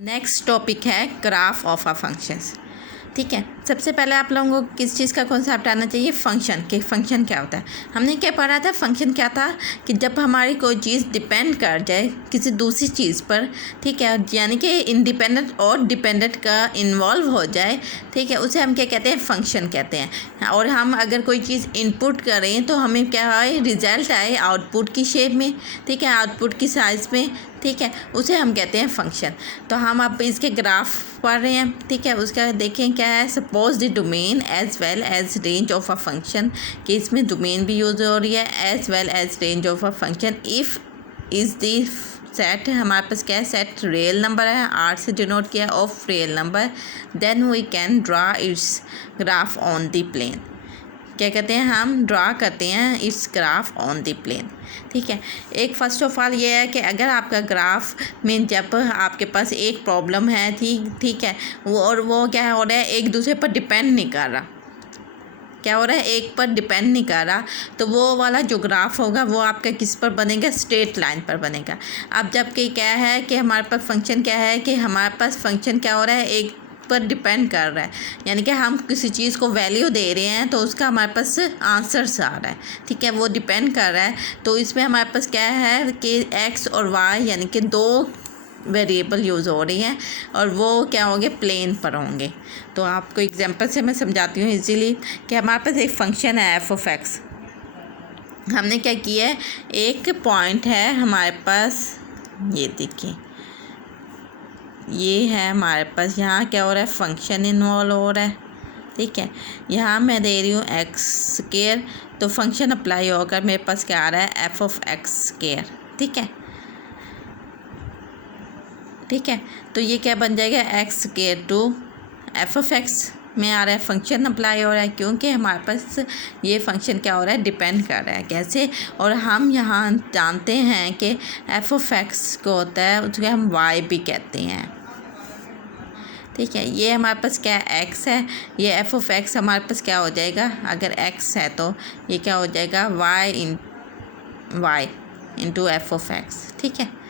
Next topic है graph of a functions. ठीक है, सबसे पहले आप लोगों को किस चीज़ का कॉन्सेप्ट आना चाहिए, फंक्शन के। फंक्शन क्या होता है, हमने क्या पढ़ा था, फंक्शन क्या था कि जब हमारी कोई चीज़ डिपेंड कर जाए किसी दूसरी चीज़ पर, ठीक है, यानी कि इंडिपेंडेंट और डिपेंडेंट का इन्वॉल्व हो जाए, ठीक है, उसे हम क्या कहते हैं, फंक्शन कहते हैं। और हम अगर कोई चीज़ इनपुट करें तो हमें क्या आए, रिजल्ट आए आउटपुट की शेप में, ठीक है, आउटपुट की साइज़ में, ठीक है, उसे हम कहते हैं फंक्शन। तो हम अब इसके ग्राफ पढ़ रहे हैं, ठीक है, उसका देखें क्या है। Suppose the domain as well as range of a function, कि इसमें डोमेन भी यूज़ हो रही है, as well as range of a function if is the set, हमारे पास क्या है, सेट रियल नंबर है, आर से डिनोट किया, of real number, then we can draw its graph on the plane. क्या कहते हैं, हम ड्रा करते हैं इस ग्राफ ऑन द प्लेन। ठीक है, एक फ़र्स्ट ऑफ ऑल ये है कि अगर आपका ग्राफ में जब आपके पास एक प्रॉब्लम है, ठीक है, वो क्या हो रहा है, एक दूसरे पर डिपेंड नहीं कर रहा, क्या हो रहा है, एक पर डिपेंड नहीं कर रहा, तो वो वाला जो ग्राफ होगा वो आपका किस पर बनेगा, स्ट्रेट लाइन पर बनेगा। अब जबकि क्या है कि हमारे पास फंक्शन क्या है कि हमारे पास फंक्शन क्या हो रहा है, एक पर डिपेंड कर रहा है, यानी कि हम किसी चीज़ को वैल्यू दे रहे हैं तो उसका हमारे पास आंसर्स आ रहा है, ठीक है, वो डिपेंड कर रहा है। तो इसमें हमारे पास क्या है कि एक्स और वाई यानी कि दो वेरिएबल यूज़ हो रही हैं और वो क्या होंगे, प्लेन पर होंगे। तो आपको एग्जांपल से मैं समझाती हूँ इजीली कि हमारे पास एक फंक्शन है एफ ऑफ एक्स। हमने क्या किया है, एक पॉइंट है हमारे पास, ये देखिए, ये है हमारे पास, यहाँ क्या हो रहा है, फंक्शन इन्वॉल्व हो रहा है, ठीक है, यहाँ मैं दे रही हूँ एक्स स्क्वायर, तो फंक्शन अप्लाई होकर मेरे पास क्या आ रहा है, एफ ऑफ एक्स स्क्वायर, ठीक है, ठीक है। तो ये क्या बन जाएगा, x square to f of x में आ रहा है, फंक्शन अप्लाई हो रहा है, क्योंकि हमारे पास ये फंक्शन क्या हो रहा है, डिपेंड कर रहा है, कैसे, और हम यहाँ जानते हैं कि एफ ऑफ एक्स को होता है, उसको हम वाई भी कहते हैं, ठीक है। ये हमारे पास क्या एक्स है, ये एफ ऑफ एक्स हमारे पास क्या हो जाएगा, अगर एक्स है तो ये क्या हो जाएगा, y into f of x, ठीक है।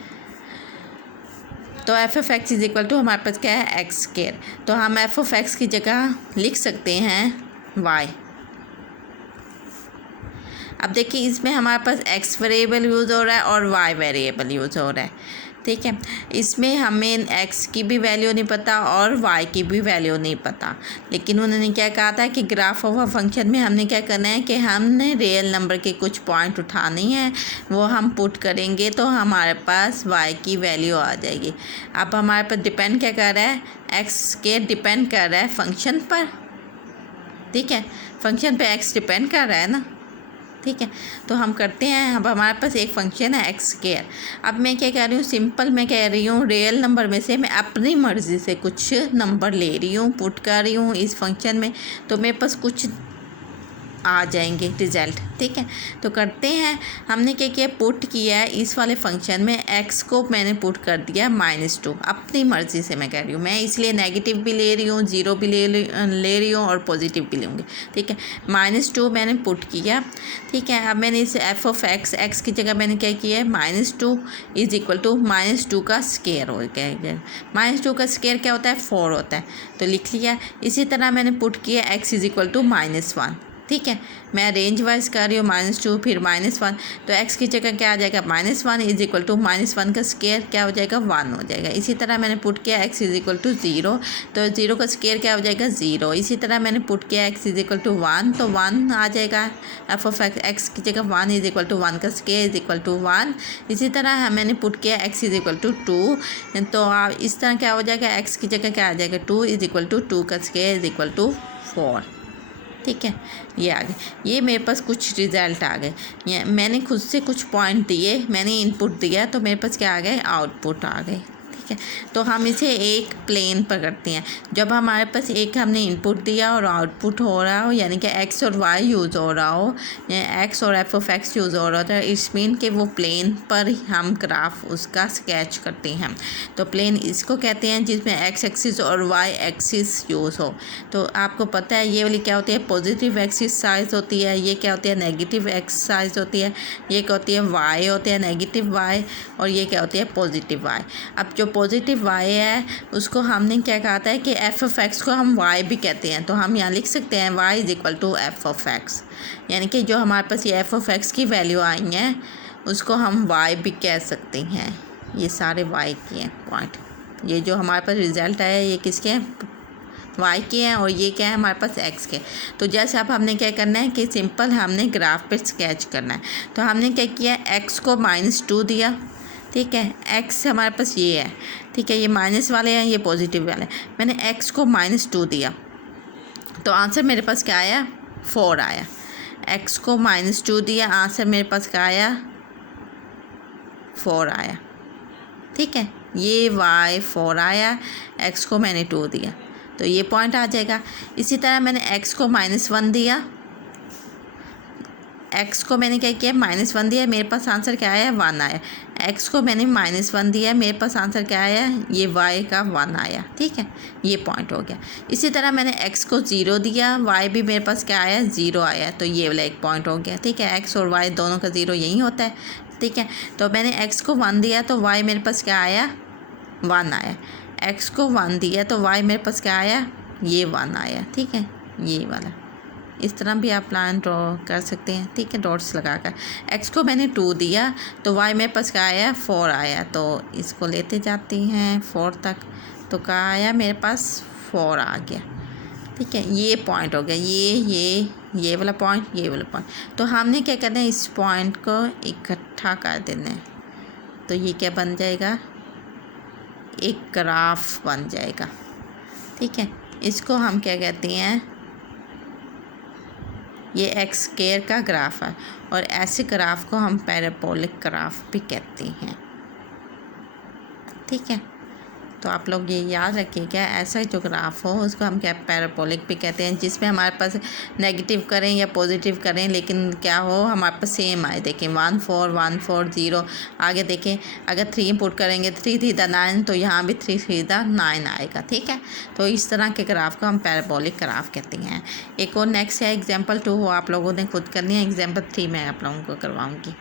तो f of x is equal to हमारे पास क्या है, एक्स स्क्वायर, तो हम एफ ऑफ एक्स की जगह लिख सकते हैं वाई। अब देखिए इसमें हमारे पास एक्स वेरिएबल यूज़ हो रहा है और वाई वेरिएबल यूज़ हो रहा है, ठीक है। इसमें हमें एक्स की भी वैल्यू नहीं पता और वाई की भी वैल्यू नहीं पता, लेकिन उन्होंने क्या कहा था कि ग्राफ ऑफ अ फंक्शन में हमने क्या करना है कि हमने रियल नंबर के कुछ पॉइंट उठाने हैं, वो हम पुट करेंगे तो हमारे पास वाई की वैल्यू आ जाएगी। अब हमारे पास डिपेंड क्या कर रहा है, एक्स के डिपेंड कर रहा है फंक्शन पर, ठीक है, फंक्शन पे एक्स डिपेंड कर रहा है ना, ठीक है। तो हम करते हैं, अब हमारे पास एक फंक्शन है एक्स स्क्वायर। अब मैं क्या कह रही हूँ, सिंपल मैं कह रही हूँ रियल नंबर में से मैं अपनी मर्ज़ी से कुछ नंबर ले रही हूँ, पुट कर रही हूँ इस फंक्शन में, तो मेरे पास कुछ आ जाएंगे रिज़ल्ट, ठीक है। तो करते हैं, हमने क्या किया, पुट किया है इस वाले फंक्शन में, एक्स को मैंने पुट कर दिया -2, अपनी मर्ज़ी से मैं कह रही हूँ, मैं इसलिए नेगेटिव भी ले रही हूँ, ज़ीरो भी ले रही हूँ और पॉजिटिव भी लूँगी, ठीक है। -2 मैंने पुट किया, ठीक है। अब मैंने इस एफ ऑफ एक्स की जगह मैंने क्या किया है, -2 इज इक्वल टू -2 का स्क्वायर हो गया, -2 का स्क्वायर क्या होता है, 4 होता है, तो लिख लिया। इसी तरह मैंने पुट किया एक्स इज इक्वल टू -1, ठीक है, मैं रेंज वाइज कर रही हूँ, -2 फिर -1, तो x की जगह क्या आ जाएगा, -1 इज इक्वल टू -1 का स्क्वायर क्या हो जाएगा, 1 हो जाएगा। इसी तरह मैंने पुट किया x इज इक्वल टू 0, तो 0 का स्क्वायर क्या हो जाएगा, 0। इसी तरह मैंने पुट किया x इज इक्वल टू 1, तो 1 आ जाएगा, एफ ऑफ एक्स की जगह 1 इज इक्वल टू 1 का स्क्वायर इज इक्वल टू 1। इसी तरह मैंने पुट किया x इज इक्वल टू 2, तो इस तरह क्या हो जाएगा, x की जगह क्या आ जाएगा, 2 इज इक्वल टू 2 का स्क्वायर इज इक्वल टू 4, ठीक है। ये आ गए, ये मेरे पास कुछ रिज़ल्ट आ गए, ये मैंने खुद से कुछ पॉइंट दिए, मैंने इनपुट दिया, तो मेरे पास क्या आ गए, आउटपुट आ गए, ठीक है। तो हम इसे एक प्लेन पर करते हैं, जब हमारे पास एक हमने इनपुट दिया और आउटपुट हो रहा हो, यानी कि एक्स और वाई यूज़ हो रहा हो, या एक्स और एफ ऑफ एक्स यूज़ हो रहा होता है, इस मीन के वो प्लेन पर हम ग्राफ उसका स्केच करते हैं। तो प्लेन इसको कहते हैं जिसमें एक्स एक्सिस और वाई एक्सिस यूज़ हो। तो आपको पता है ये वाली क्या होती है, पॉजिटिव एक्सिस साइज होती है, ये क्या होती है, नेगेटिव एक्स साइज होती है, ये क्या होती है, वाई होती है नेगेटिव वाई, और ये क्या होती है, पॉजिटिव वाई। अब जो पॉजिटिव वाई है उसको हमने क्या कहा था कि एफ ऑफ एक्स को हम वाई भी कहते हैं, तो हम यहाँ लिख सकते हैं y is equal to f of x, यानी कि जो हमारे पास ये एफ ऑफ एक्स की वैल्यू आई हैं उसको हम वाई भी कह सकते हैं। ये सारे वाई के हैं पॉइंट, ये जो हमारे पास रिज़ल्ट आया ये किसके हैं, वाई के हैं, और ये क्या है हमारे पास एक्स के। तो जैसे अब हमने क्या करना है कि सिंपल हमने ग्राफ पे स्केच करना है। तो हमने क्या किया, एक्स को -2 दिया, ठीक है, एक्स हमारे पास ये है, ठीक है, ये माइनस वाले हैं, ये पॉजिटिव वाले, मैंने एक्स को -2 दिया, तो आंसर मेरे पास क्या आया, 4 आया। एक्स को -2 दिया, आंसर मेरे पास क्या आया, 4 आया, ठीक है, ये वाई 4 आया, एक्स को मैंने 2 दिया, तो ये पॉइंट आ जाएगा। इसी तरह मैंने x को -1 दिया, x को मैंने क्या किया, -1 दिया, मेरे पास आंसर क्या आया, 1 आया। x को मैंने -1 दिया, मेरे पास आंसर क्या आया, ये y का 1 आया, ठीक है, ये पॉइंट हो गया। इसी तरह मैंने x को 0 दिया, y भी मेरे पास क्या आया, 0 आया, तो ये वाला एक पॉइंट हो गया, ठीक है, x और y दोनों का 0 यही होता है, ठीक है। तो मैंने x को 1 दिया तो y मेरे पास क्या आया, 1 आया। x को 1 दिया तो y मेरे पास क्या आया, ये 1 आया, ठीक है, ये वाला। इस तरह भी आप प्लान ड्रॉ कर सकते हैं, ठीक है, डॉट्स लगाकर। x को मैंने 2 दिया तो y मेरे पास क्या आया, 4 आया, तो इसको लेते जाते हैं 4 तक, तो क्या आया मेरे पास, 4 आ गया, ठीक है, ये पॉइंट हो गया, ये वाला पॉइंट, ये वाला पॉइंट। तो हमने क्या करना है, इस पॉइंट को इकट्ठा कर देना है, तो ये क्या बन जाएगा, एक ग्राफ बन जाएगा, ठीक है। इसको हम क्या कहते हैं, ये एक्स स्क्वायर का ग्राफ है, और ऐसे ग्राफ को हम पैराबोलिक ग्राफ भी कहते हैं, ठीक है। तो आप लोग ये याद रखिएगा, ऐसा जो ग्राफ हो उसको हम क्या पैराबोलिक भी कहते हैं, जिसमें हमारे पास नेगेटिव करें या पॉजिटिव करें लेकिन क्या हो हमारे पास सेम आए। देखें 1 4 1 4 0, आगे देखें अगर 3 पुट करेंगे 3 3 9, तो यहाँ भी 3 3 9 आएगा, ठीक है। तो इस तरह के ग्राफ को हम पैराबोलिक ग्राफ कहते हैं। एक और नेक्स्ट है एग्जाम्पल 2, वो आप लोगों ने खुद करनी है, एग्जाम्पल 3 मैं आप लोगों को करवाऊँगी।